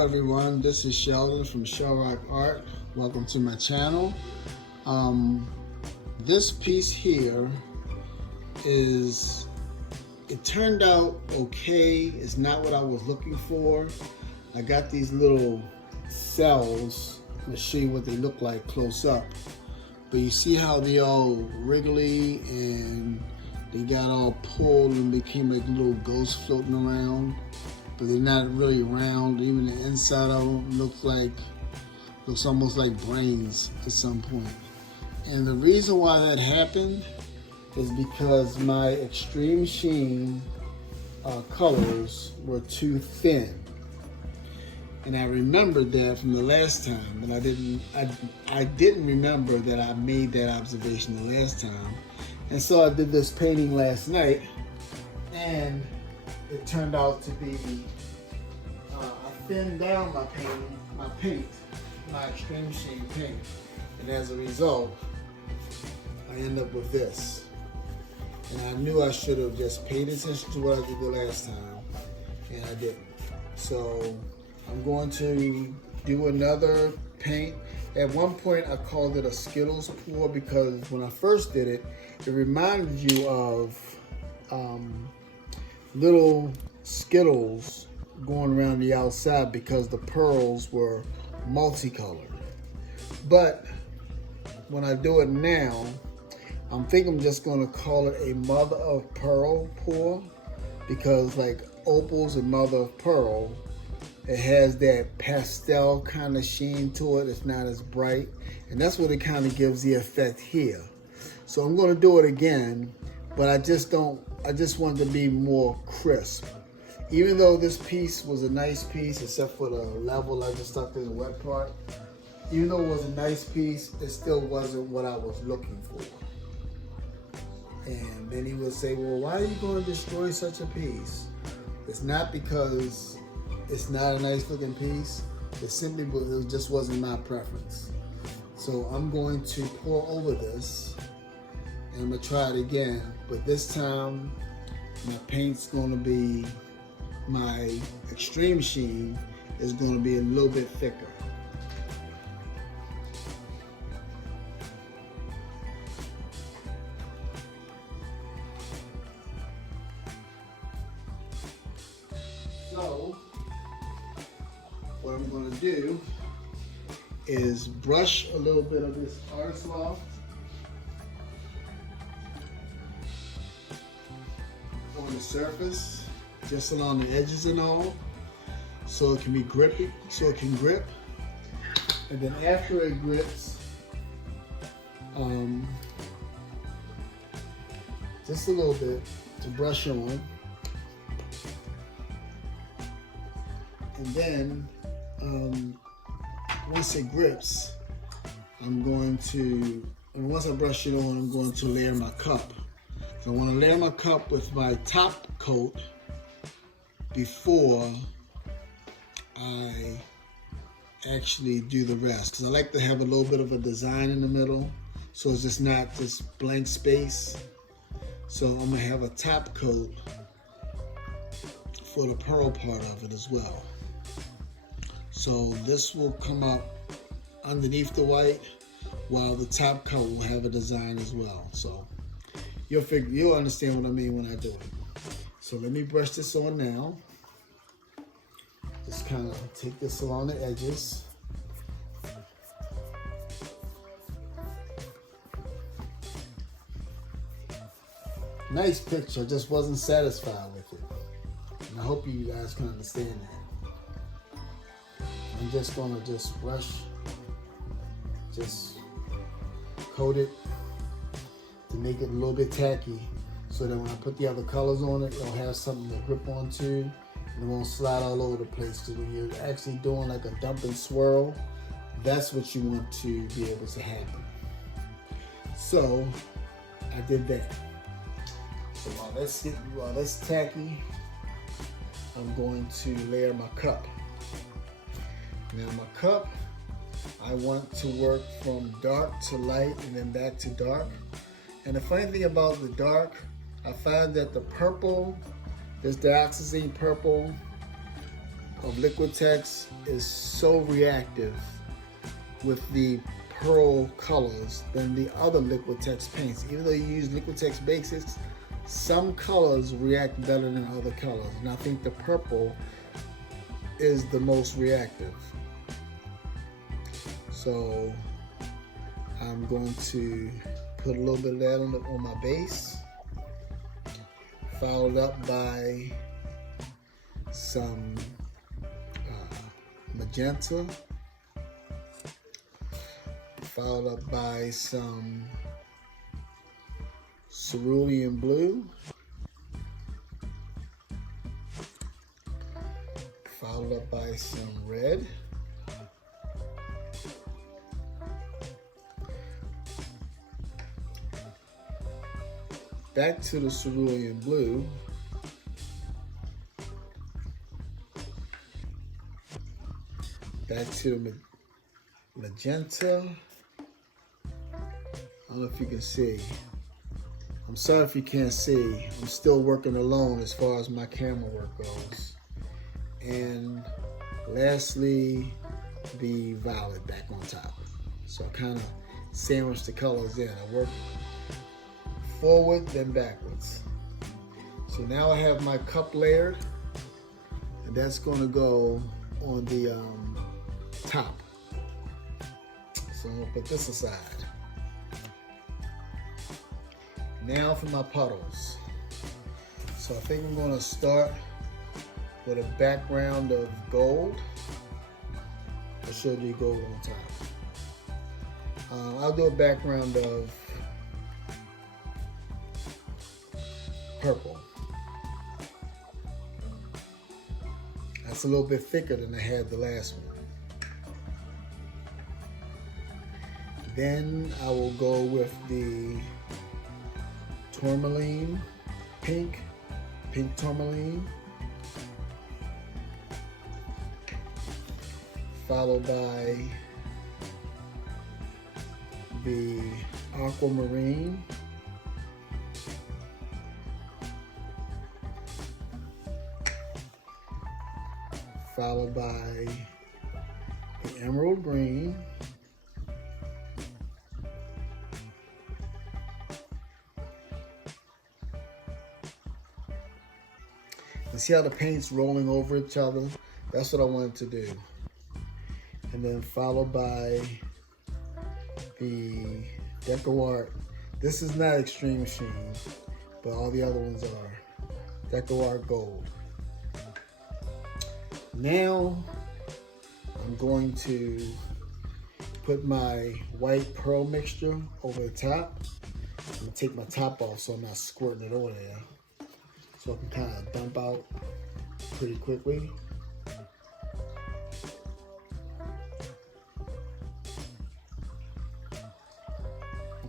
everyone, this is Sheldon from Shell Rock Art. Welcome to my channel. This piece here it turned out okay. It's not what I was looking for. I got these little cells. I'm gonna show you what they look like close up. But you see how they all wriggly and they got all pulled and became like little ghosts floating around. But they're not really round. Even the inside of them looks almost like brains at some point. And the reason why that happened is because my extreme sheen colors were too thin. And I remembered that from the last time, and I didn't remember that I made that observation the last time. And so I did this painting last night, and it turned out to be, I thinned down my extreme sheen paint. And as a result, I end up with this. And I knew I should have just paid attention to what I did the last time, and I didn't. So I'm going to do another paint. At one point I called it a Skittles pour because when I first did it, it reminded you of little Skittles going around the outside because the pearls were multicolored. But when I do it now, I think I'm just going to call it a mother of pearl pour because like opals and mother of pearl, it has that pastel kind of sheen to it. It's not as bright, and that's what it kind of gives the effect here. So I'm going to do it again, but I just want it to be more crisp. Even though this piece was a nice piece, except for the level I just stuck in the wet part, even though it was a nice piece, it still wasn't what I was looking for. And then he would say, well, why are you going to destroy such a piece? It's not because it's not a nice looking piece. It's simply because it just wasn't my preference. So I'm going to pour over this and I'm going to try it again. But this time, my paint's going to be, my extreme sheen is going to be a little bit thicker. So what I'm going to do is brush a little bit of this artist loft on the surface, just along the edges and all, so it can be grippy, so it can grip. And then after it grips, just a little bit to brush on. And then once it grips, and once I brush it on, I'm going to layer my cup. So I want to layer my cup with my top coat before I actually do the rest. Because I like to have a little bit of a design in the middle, so it's just not this blank space. So I'm going to have a top coat for the pearl part of it as well. So this will come up underneath the white, while the top coat will have a design as well. So you'll understand what I mean when I do it. So let me brush this on now. Just kind of take this along the edges. Nice picture, just wasn't satisfied with it. And I hope you guys can understand that. I'm just gonna brush, just coat it to make it a little bit tacky, so that when I put the other colors on it, it'll have something to grip onto and it won't slide all over the place. Because when you're actually doing like a dump and swirl, that's what you want to be able to happen. So I did that. So while that's tacky, I'm going to layer my cup. Now my cup, I want to work from dark to light and then back to dark. And the funny thing about the dark, I find that the purple, this dioxazine purple, of Liquitex is so reactive with the pearl colors than the other Liquitex paints. Even though you use Liquitex basics, some colors react better than other colors. And I think the purple is the most reactive. So I'm going to put a little bit of that on my base, followed up by some magenta, followed up by some cerulean blue, followed up by some red, back to the cerulean blue, back to the magenta. I don't know if you can see. I'm sorry if you can't see. I'm still working alone as far as my camera work goes. And lastly, the violet back on top. So I kind of sandwich the colors in. I work forward, then backwards. So now I have my cup layered, and that's going to go on the top. So I'm going to put this aside. Now for my puddles. So I think I'm going to start with a background of gold. There should be gold on top. I'll do a background of purple. That's a little bit thicker than I had the last one. Then I will go with the tourmaline pink tourmaline, followed by the aquamarine, followed by the emerald green, and see how the paint's rolling over each other? That's what I wanted to do. And then followed by the Deco Art. This is not Extreme Sheen, but all the other ones are. Deco Art Gold. Now I'm going to put my white pearl mixture over the top. I'm gonna take my top off so I'm not squirting it over there, so I can kind of dump out pretty quickly.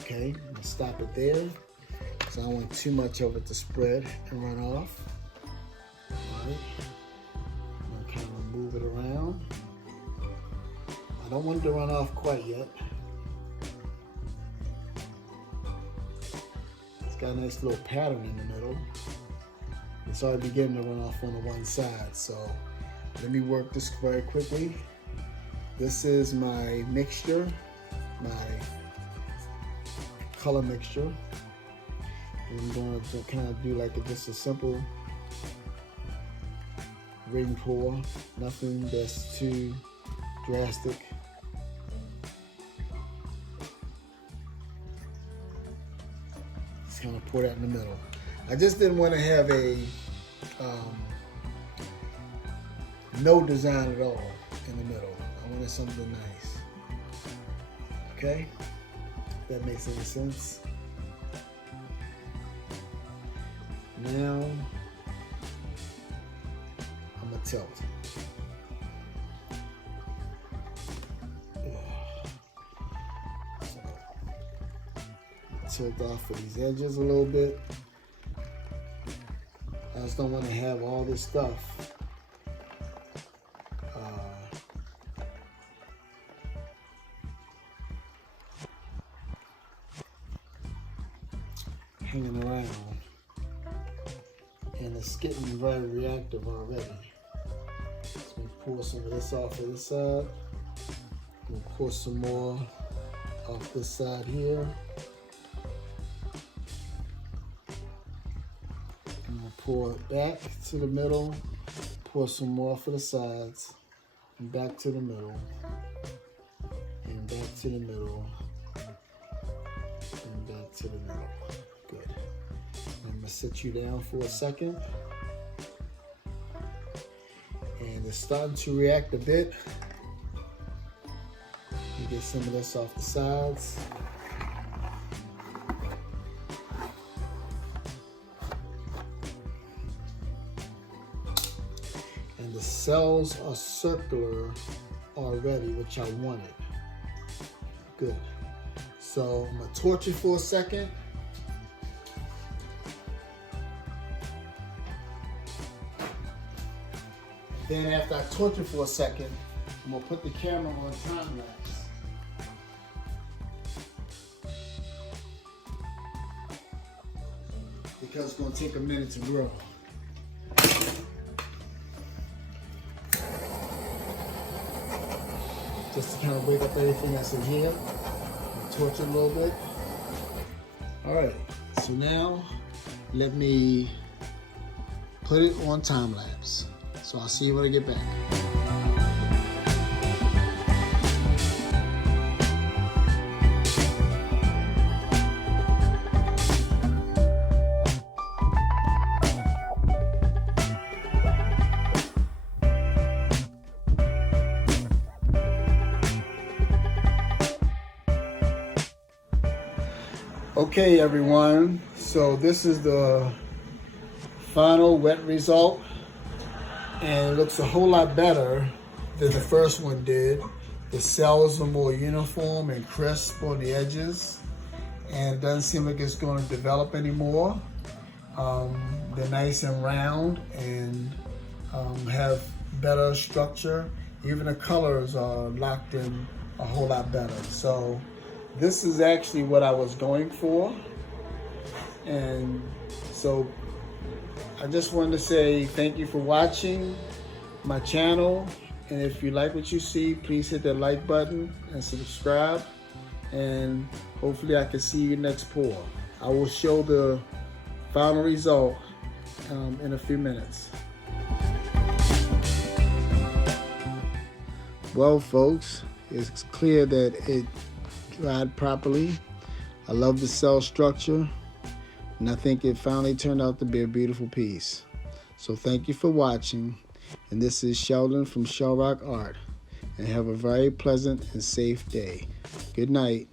Okay, I'm gonna stop it there because I don't want too much of it to spread and run off. All right. I'm gonna kind of move it around. I don't want it to run off quite yet. It's got a nice little pattern in the middle. It's already beginning to run off on the one side, so let me work this very quickly. This is my mixture, my color mixture. And I'm going to kind of do like just a simple ring pour, nothing that's too drastic. Just kind of pour that in the middle. I just didn't want to have a no design at all in the middle. I wanted something nice. Okay? If that makes any sense. Now I'm gonna tilt. So, tilt off of these edges a little bit. I just don't want to have all this stuff hanging around, and it's getting very reactive already. So we pour some of this off of this side. We'll pour some more off this side here. And we'll pour it back to the middle. Pour some more for the sides. And back to the middle. And back to the middle. And back to the middle. Good. I'm going to sit you down for a second. And it's starting to react a bit. You get some of this off the sides. And the cells are circular already, which I wanted. Good. So I'm going to torch it for a second. Then after I torch it for a second, I'm gonna put the camera on time lapse. Because it's gonna take a minute to grow. Just to kind of wake up everything that's in here. Torch it a little bit. All right, so now let me put it on time lapse. So I'll see you when I get back. Okay, everyone. So this is the final wet result. And it looks a whole lot better than the first one did. The cells are more uniform and crisp on the edges, and it doesn't seem like it's going to develop anymore. They're nice and round and have better structure. Even the colors are locked in a whole lot better. So this is actually what I was going for. And so I just wanted to say thank you for watching my channel. And if you like what you see, please hit the like button and subscribe. And hopefully I can see you next pour. I will show the final result in a few minutes. Well, folks, it's clear that it dried properly. I love the cell structure. And I think it finally turned out to be a beautiful piece. So thank you for watching. And this is Sheldon from Shell Rock Art. And have a very pleasant and safe day. Good night.